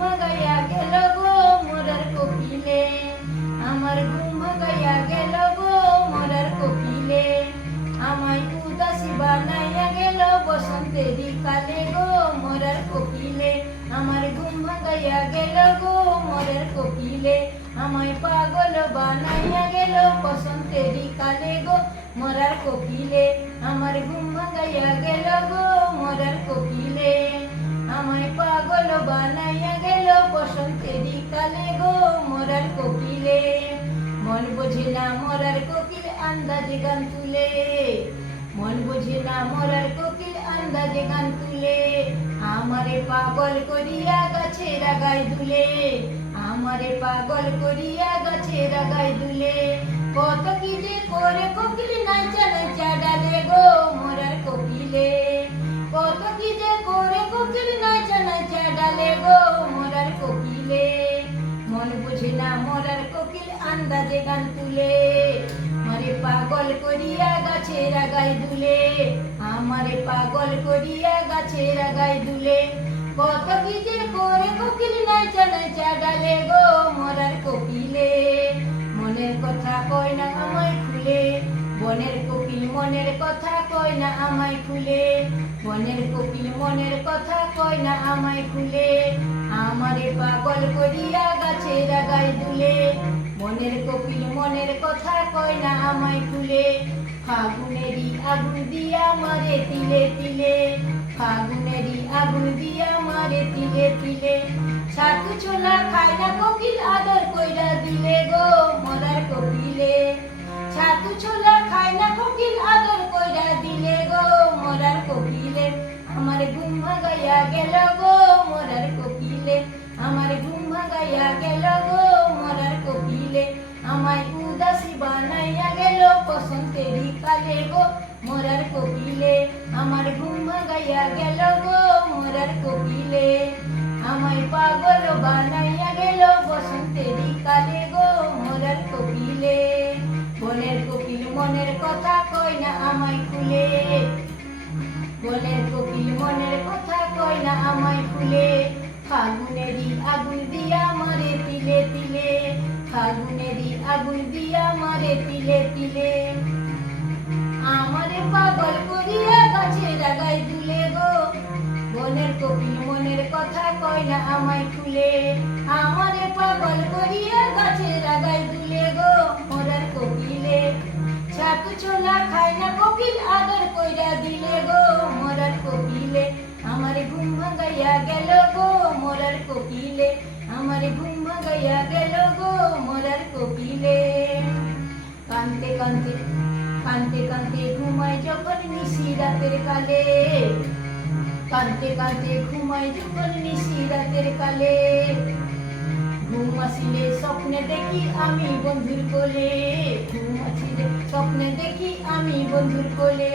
ভাগাইয়া গেল গো মোরার কোকিলে, আমার ঘুম ভাগাইয়া গেল গো মোরার কোকিলে, আমায় উদাসী বানাইয়া গেল বসন্তেরি কালে গো মোরার কোকিলে, আমার ঘুম ভাগাইয়া গেল গো মোরার কোকিলে, আমায় পাগল বানাইয়া গেল বসন্তেরি কালে গো মোরার কোকিলে, আমার ঘুম ভাগাইয়া গেল গো মোরার কোকিলে, আমায় পাগল বানাইয়া গেল বসন্তেরি কালে গো মোরার কোকিলে, মন বোঝে না মোরার কোকিল আন্দাজে গান তুলে, মন বোঝে না মোরার কোকিল আন্দাজে গান তুলে, আমারে পাগল করিয়া গাছের আগায় দুলে, আমারে পাগল করিয়া গাছের আগায় দুলে, কত কি যে করে কোকিল নাচা নাচা ডালে গো মোরার কোকিলে, কত কি যে করে কোকিল নাচা নাচা ডালে গো মোরার কোকিলে, মন বুঝে না মোরার কোকিল আন্দাজে গান তুলে, আমারে পাগল করিয়া গাছের আগায় দুলে, আমারে পাগল করিয়া গাছের আগায় দুলে, কত কি যে করে কোকিল নাচা নাচা ডালে গো মোরার কোকিলে, মনের কথা কয় না আমায় খুলে, বনের কোকিল মনের কথা কয় না আমায় খুলে, বনের কোকিল মনের কথা কয় না আমায় খুলে, আমারে পাগল করিয়া গাছের আগায় দুলে, মনের কোকিল মনের কথা কয় না আমায় খুলে, ফাগুনেরই আগুন দিয়া মারে তিলে তিলে, ফাগুনেরই আগুন দিয়া মারে তিলে তিলে, ছাতু ছোলা খায় না কোকিল আদর কইরা দিলে গো মোরার কোকিলে, ছাতু ছোলা খায় না কোকিল আদর কইরা দিলে গো মোরার কোকিলে, আমার ঘুম ভাগাইয়া গেল গো মোরার কোকিলে, আমার ঘুম ভাগাইয়া গেল গো মোরার কোকিলে, আমায় উদাসী বানাইয়া গেল বসন্তেরি কালে গো মোরার কোকিলে, আমার ঘুম ভাগাইয়া গেল গো মোরার কোকিলে, আমায় পাগল বানাইয়া গেল বসন্তেরি কালে গো মোরার কোকিলে, বনের কোকিল মনের কথা কয় না আমায় খুলে, বনের কোকিল মনের কথা কয় না আমায় খুলে, ফাগুনেরই আগুন দিয়া মারে তিলে তিলে, ফাগুনেরই আগুন দিয়া মারে তিলে তিলে, আমারে পাগল করিয়া গাছের আগায় দুলে গো, বনের কোকিল মনের কথা কয় না আমায় খুলে, আমারে পাগল করিয়া গাছের আগায় দুলে গো মোরার কোকিলে, ছাতু ছোলা খায় না কোকিল আদর কইরা দিলে গো মোরার কোকিলে, আমারে ঘুম ভাগাইয়া গেল গো মোরার কোকিলে, আমারে ঘুম ভাগাইয়া গেল গো মোরার কোকিলে, কান্তে কান্তে কান্তে কান্তে ঘুমায় যখন নিশি রাতের কালে, কাঁদতে কাঁদতে ঘুমাই যখন নিশি রাতের কালে, ঘুম আসিলে স্বপ্নে দেখি আমি বন্ধুর কোলে, ঘুম আসিলে স্বপ্নে দেখি আমি বন্ধুর কোলে,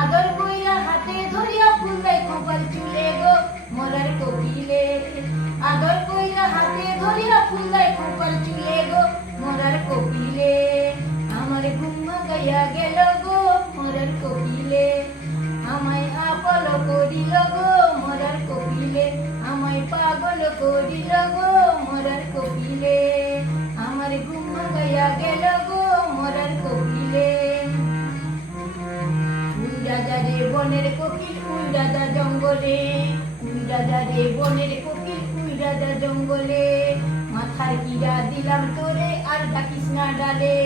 আদর কইরা হাতে ধরিয়া ফুলাই খোপার চুলে গো মোরার কোকিলে, আদর কইরা হাতে ধরিয়া ফুলাই খোপার চুলে গো মোরার কোকিলে, আমার ঘুম ভাগাইয়া গেল গো মোরার কোকিলে, আমায় আপল করিল গো মোরার কোকিলে, আমায় পাগল করিল গো মোরার কোকিলে, আমার ঘুম ভাগাইয়া গেল গো মোরার কোকিলে, উইরা যা রে বনের কোকিল উইরা যা জঙ্গলে, উইরা যা রে বনের কোকিল উইরা যা জঙ্গলে, মাথার কিরা দিলাম তোরে আর ডাকিস না ডালে,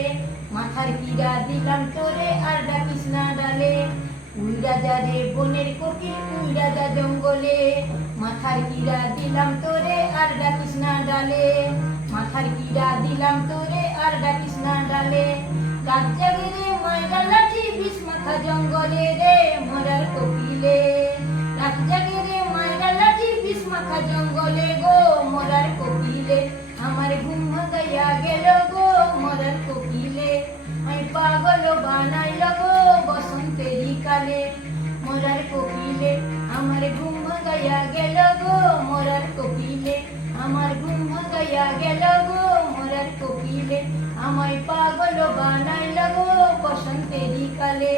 মাথার কিরা দিলাম তোরে আর ডাকিস না ডালে, উইরা যা রে বনের কোকিল উইরা যা জঙ্গলে, মাথার কিরা দিলাম তোরে আর ডাকিস না ডালে, মাথার কিরা দিলাম তোরে আর ডাকিস না ডালে, রাত জাগে রে মাইরা লাঠি বিষ মাথা জঙ্গলে রে মোরার কোকিলে, রাত জাগে রে মাইরা লাঠি বিষ মাথা জঙ্গলে গো মোরার কোকিলে, আমার ঘুম ভাগাইয়া গেল গো মোরার কোকিলে, আমি পাগল বানাইল গো বসন্তেরি কালে মোরার কোকিলে, আমার ঘুম ভাগাইয়া গেল গো মোরার কোকিলে, আমার ঘুম ভাগাইয়া গেল গো মোরার কোকিলে, আমায় পাগল বানাইল গো বসন্তেরি কালে।